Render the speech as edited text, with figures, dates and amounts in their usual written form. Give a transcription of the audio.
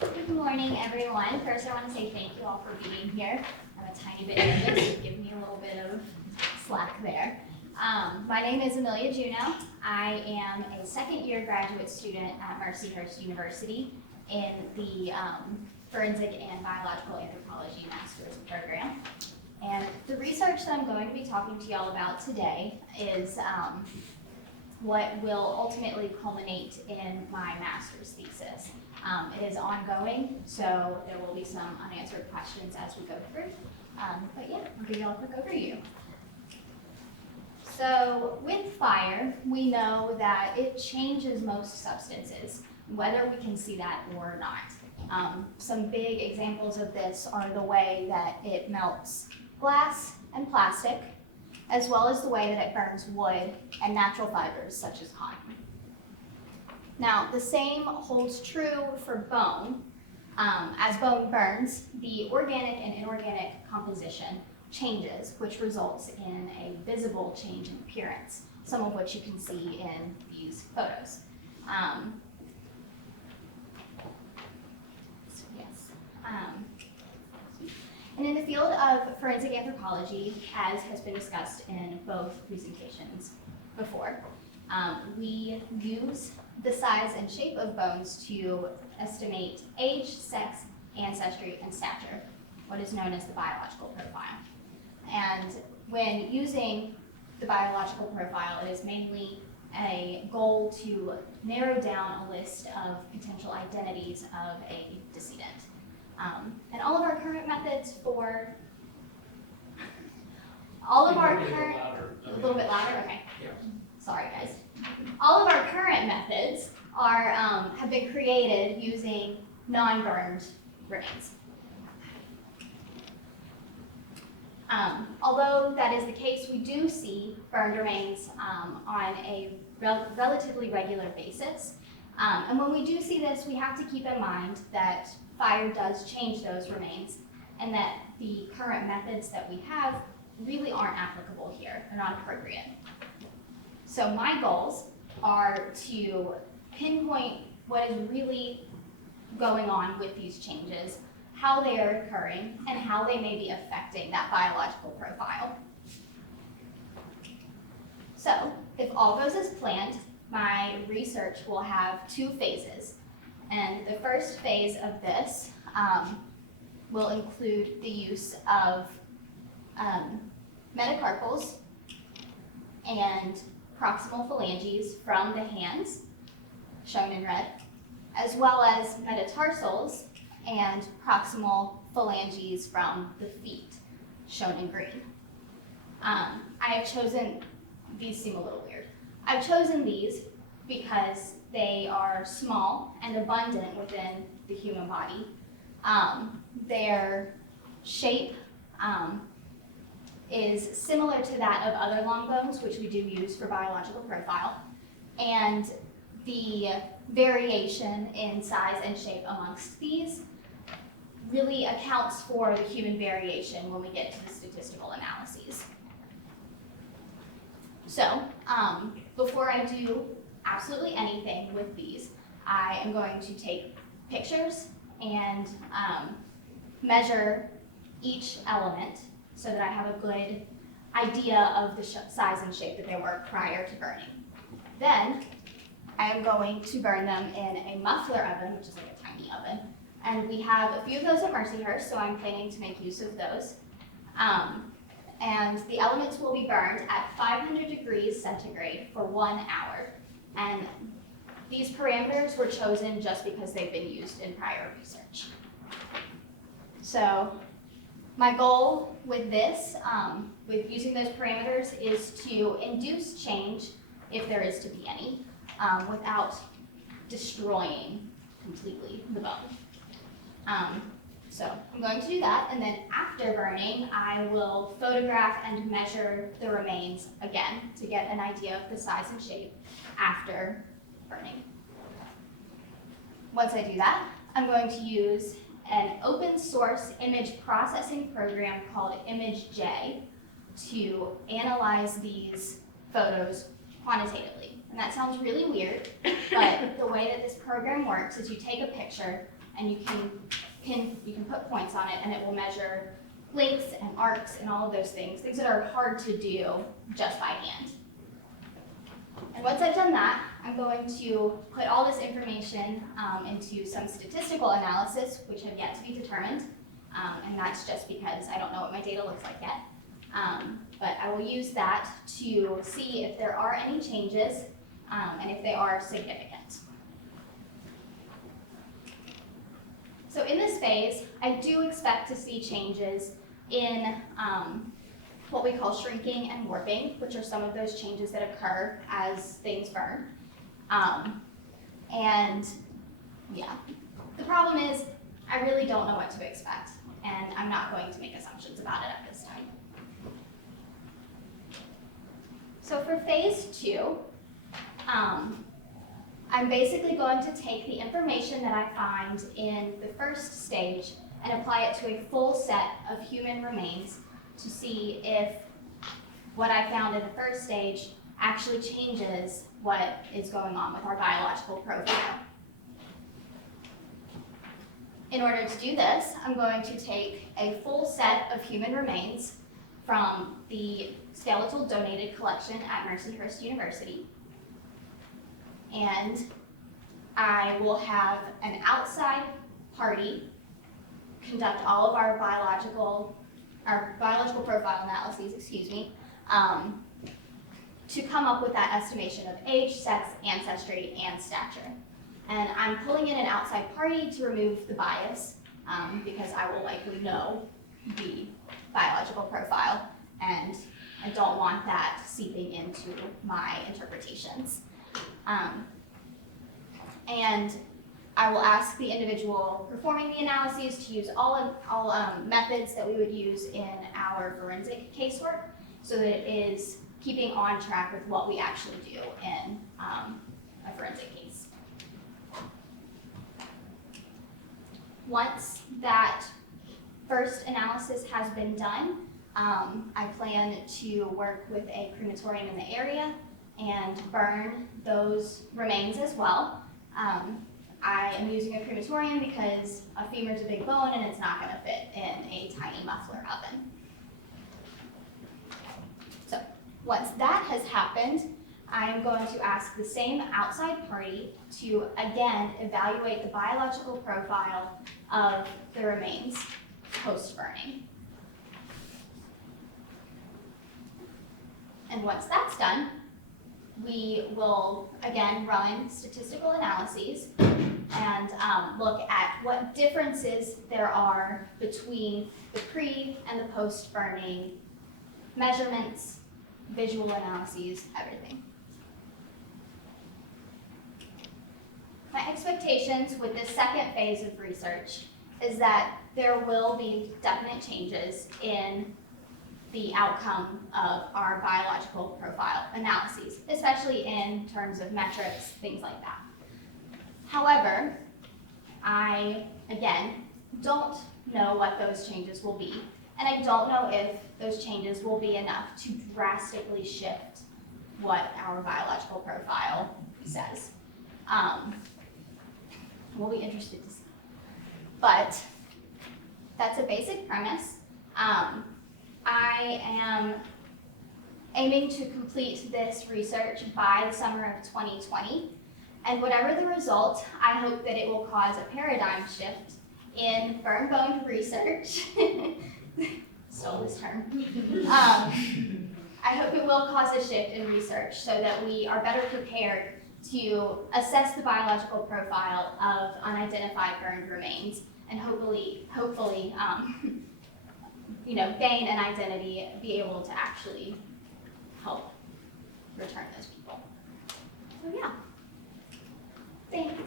Good morning, everyone. First, I want to say thank you all for being here. I'm a tiny bit nervous, so give me a little bit of slack there. My name is Amelia Juneau. I am a second-year graduate student at Mercyhurst University in the Forensic and Biological Anthropology Master's program. And the research that I'm going to be talking to y'all about today is what will ultimately culminate in my master's thesis. It is ongoing, so there will be some unanswered questions as we go through. But yeah, I'll give you all a quick overview. So with fire, we know that it changes most substances, whether we can see that or not. Some big examples of this are the way that it melts glass and plastic, as well as the way that it burns wood and natural fibers such as cotton. Now, the same holds true for bone. As bone burns, the organic and inorganic composition changes, which results in a visible change in appearance, some of which you can see in these photos. And in the field of forensic anthropology, as has been discussed in both presentations before, we use the size and shape of bones to estimate age, sex, ancestry, and stature, what is known as the biological profile. And when using the biological profile, it is mainly a goal to narrow down a list of potential identities of a decedent. And all of our current methods for, a little bit louder, okay. Yeah. Sorry, guys. All of our current methods are have been created using non-burned remains. Although that is the case, we do see burned remains on a relatively regular basis. And when we do see this, we have to keep in mind that fire does change those remains and that the current methods that we have really aren't applicable here. They're not appropriate. So my goals are to pinpoint what is really going on with these changes, how they are occurring, and how they may be affecting that biological profile. So, if all goes as planned, my research will have two phases. And the first phase of this will include the use of metacarpals and proximal phalanges from the hands, shown in red, as well as metatarsals and proximal phalanges from the feet, shown in green. I have chosen, these seem a little weird. I've chosen these because they are small and abundant within the human body. Their shape is similar to that of other long bones, which we do use for biological profile, and the variation in size and shape amongst these really accounts for the human variation when we get to the statistical analyses. So, before I do absolutely anything with these, I am going to take pictures and measure each element so that I have a good idea of the size and shape that they were prior to burning. Then, I am going to burn them in a muffler oven, which is like a tiny oven. And we have a few of those at Mercyhurst, so I'm planning to make use of those. And the elements will be burned at 500 degrees centigrade for 1 hour. And these parameters were chosen just because they've been used in prior research. So my goal with this, with using those parameters, is to induce change, if there is to be any, without destroying completely the bone. So I'm going to do that, and then after burning, I will photograph and measure the remains again to get an idea of the size and shape after burning. Once I do that, I'm going to use an open source image processing program called ImageJ to analyze these photos quantitatively. And that sounds really weird, but the way that this program works is you take a picture and you can put points on it, and it will measure lengths and arcs and all of those things that are hard to do just by hand. And once I've done that, I'm going to put all this information into some statistical analysis, which have yet to be determined, and that's just because I don't know what my data looks like yet. But I will use that to see if there are any changes and if they are significant. So in this phase, I do expect to see changes in what we call shrinking and warping, which are some of those changes that occur as things burn. And yeah, the problem is I really don't know what to expect, and I'm not going to make assumptions about it at this time. So for phase 2, I'm basically going to take the information that I find in the first stage and apply it to a full set of human remains to see if what I found in the first stage actually changes what is going on with our biological profile. In order to do this, I'm going to take a full set of human remains from the skeletal donated collection at Mercyhurst University. And I will have an outside party conduct all of our biological profile analyses, to come up with that estimation of age, sex, ancestry, and stature. And I'm pulling in an outside party to remove the bias because I will likely know the biological profile, and I don't want that seeping into my interpretations. And I will ask the individual performing the analyses to use all methods that we would use in our forensic casework so that it is keeping on track with what we actually do in a forensic case. Once that first analysis has been done, I plan to work with a crematorium in the area and burn those remains as well. I am using a crematorium because a femur is a big bone and it's not going to fit in a tiny muffler oven. So once that has happened, I'm going to ask the same outside party to again evaluate the biological profile of the remains post-burning. And once that's done, we will again run statistical analyses and look at what differences there are between the pre and the post-burning measurements, visual analyses, everything. My expectations with this second phase of research is that there will be definite changes in the outcome of our biological profile analyses, especially in terms of metrics, things like that. However, I, again, don't know what those changes will be, and I don't know if those changes will be enough to drastically shift what our biological profile says. We'll be interested to see. But that's a basic premise. I am aiming to complete this research by the summer of 2020, and whatever the result, I hope that it will cause a paradigm shift in burn bone research. Stole this term. I hope it will cause a shift in research so that we are better prepared to assess the biological profile of unidentified burned remains and hopefully gain an identity, be able to actually help return those people. So yeah, thanks.